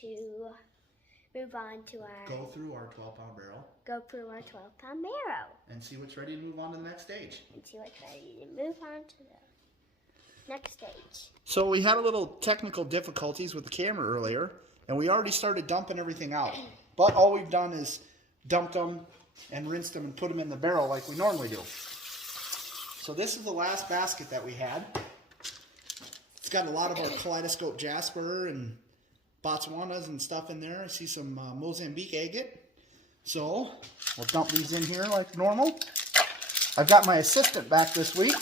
to move on to our... Go through our 12-pound barrel. Go through our 12-pound barrel. And see what's ready to move on to the next stage. And see what's ready to move on to the next stage. So we had a little technical difficulties with the camera earlier, and we already started dumping everything out. But all we've done is dumped them and rinsed them and put them in the barrel like we normally do. So this is the last basket that we had. It's got a lot of our kaleidoscope Jasper and Botswanas and stuff in there. I see some Mozambique agate. So we'll dump these in here like normal. I've got my assistant back this week.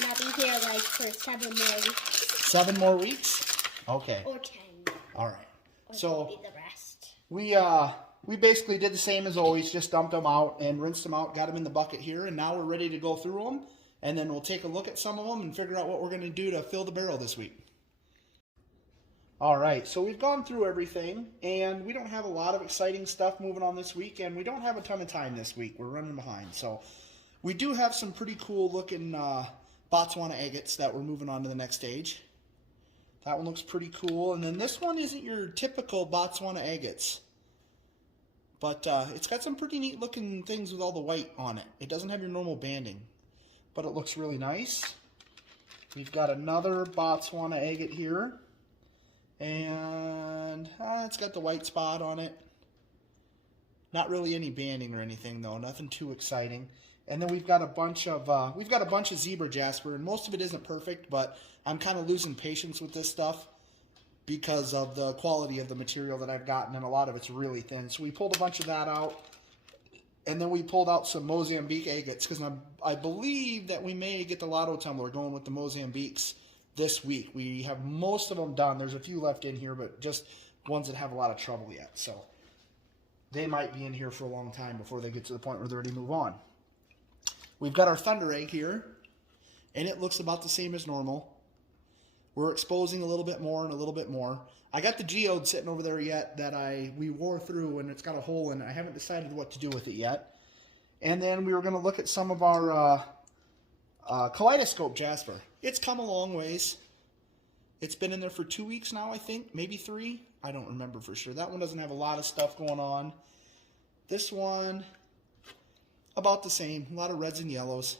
And I'll be here like for 7 more weeks. 7 more weeks? Okay. Or 10. All right. Or So maybe the rest. we basically did the same as always, just dumped them out and rinsed them out, got them in the bucket here, and now we're ready to go through them, and then we'll take a look at some of them and figure out what we're going to do to fill the barrel this week. All right, so we've gone through everything, and we don't have a lot of exciting stuff moving on this week, and we don't have a ton of time this week. We're running behind. So we do have some pretty cool looking Botswana agates that we're moving on to the next stage. That one looks pretty cool, and then this one isn't your typical Botswana agates. But it's got some pretty neat looking things with all the white on it. It doesn't have your normal banding, but it looks really nice. We've got another Botswana agate here. And it's got the white spot on it. Not really any banding or anything though. Nothing too exciting. And then we've got a bunch of zebra Jasper, and most of it isn't perfect, but I'm kind of losing patience with this stuff because of the quality of the material that I've gotten, and a lot of it's really thin. So we pulled a bunch of that out, and then we pulled out some Mozambique agates because I believe that we may get the lotto tumbler going with the Mozambiques this week. We have most of them done. There's a few left in here, but just ones that have a lot of trouble yet. So they might be in here for a long time before they get to the point where they're ready to move on. We've got our thunder egg here, and it looks about the same as normal. We're exposing a little bit more and a little bit more. I got the geode sitting over there yet that we wore through, and it's got a hole in it. I haven't decided what to do with it yet. And then we were going to look at some of our kaleidoscope Jasper. It's come a long ways. It's been in there for 2 weeks now, I think, maybe 3. I don't remember for sure. That one doesn't have a lot of stuff going on. This one, about the same. A lot of reds and yellows.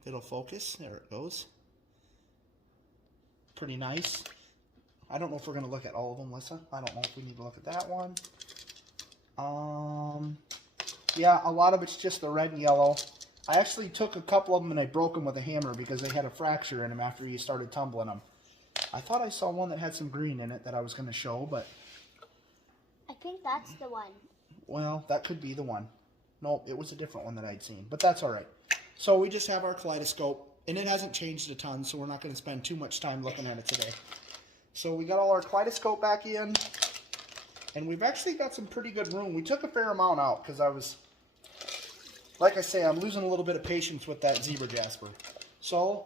If it'll focus, there it goes. Pretty nice. I don't know if we're going to look at all of them, Lissa. I don't know if we need to look at that one. Yeah, a lot of it's just the red and yellow. I actually took a couple of them and I broke them with a hammer because they had a fracture in them after you started tumbling them. I thought I saw one that had some green in it that I was going to show, but... I think that's the one. Well, that could be the one. No, it was a different one that I'd seen, but that's all right. So we just have our kaleidoscope, and it hasn't changed a ton, so we're not going to spend too much time looking at it today. So we got all our kaleidoscope back in, and we've actually got some pretty good room. We took a fair amount out because I was... Like I say, I'm losing a little bit of patience with that zebra Jasper. So,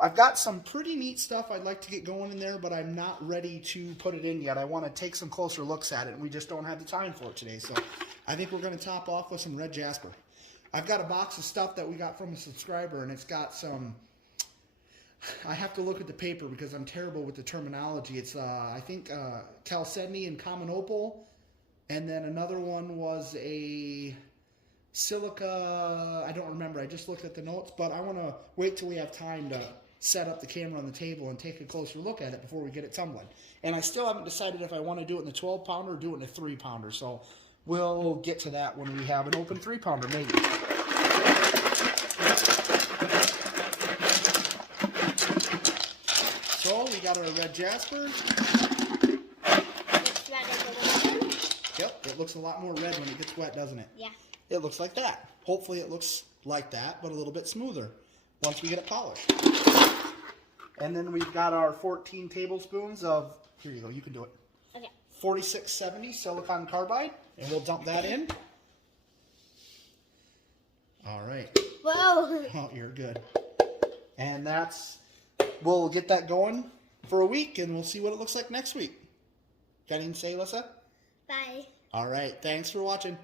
I've got some pretty neat stuff I'd like to get going in there, but I'm not ready to put it in yet. I want to take some closer looks at it, and we just don't have the time for it today. So, I think we're going to top off with some red Jasper. I've got a box of stuff that we got from a subscriber, and it's got some... I have to look at the paper because I'm terrible with the terminology. It's, I think, chalcedony and common opal, and then another one was a... silica, I don't remember, I just looked at the notes, but I want to wait till we have time to set up the camera on the table and take a closer look at it before we get it tumbling. And I still haven't decided if I want to do it in the 12-pounder or do it in a 3-pounder, so we'll get to that when we have an open 3-pounder maybe. So we got our red Jasper. Yep, it looks a lot more red when it gets wet, doesn't it? Yeah. It looks like that. Hopefully it looks like that, but a little bit smoother once we get it polished. And then we've got our 14 tablespoons of, here you go, you can do it. Okay. 4670 silicon carbide, and we'll dump that in. All right. Whoa. Oh, you're good. And we'll get that going for a week, and we'll see what it looks like next week. Got anything to say, Alyssa? Bye. All right. Thanks for watching.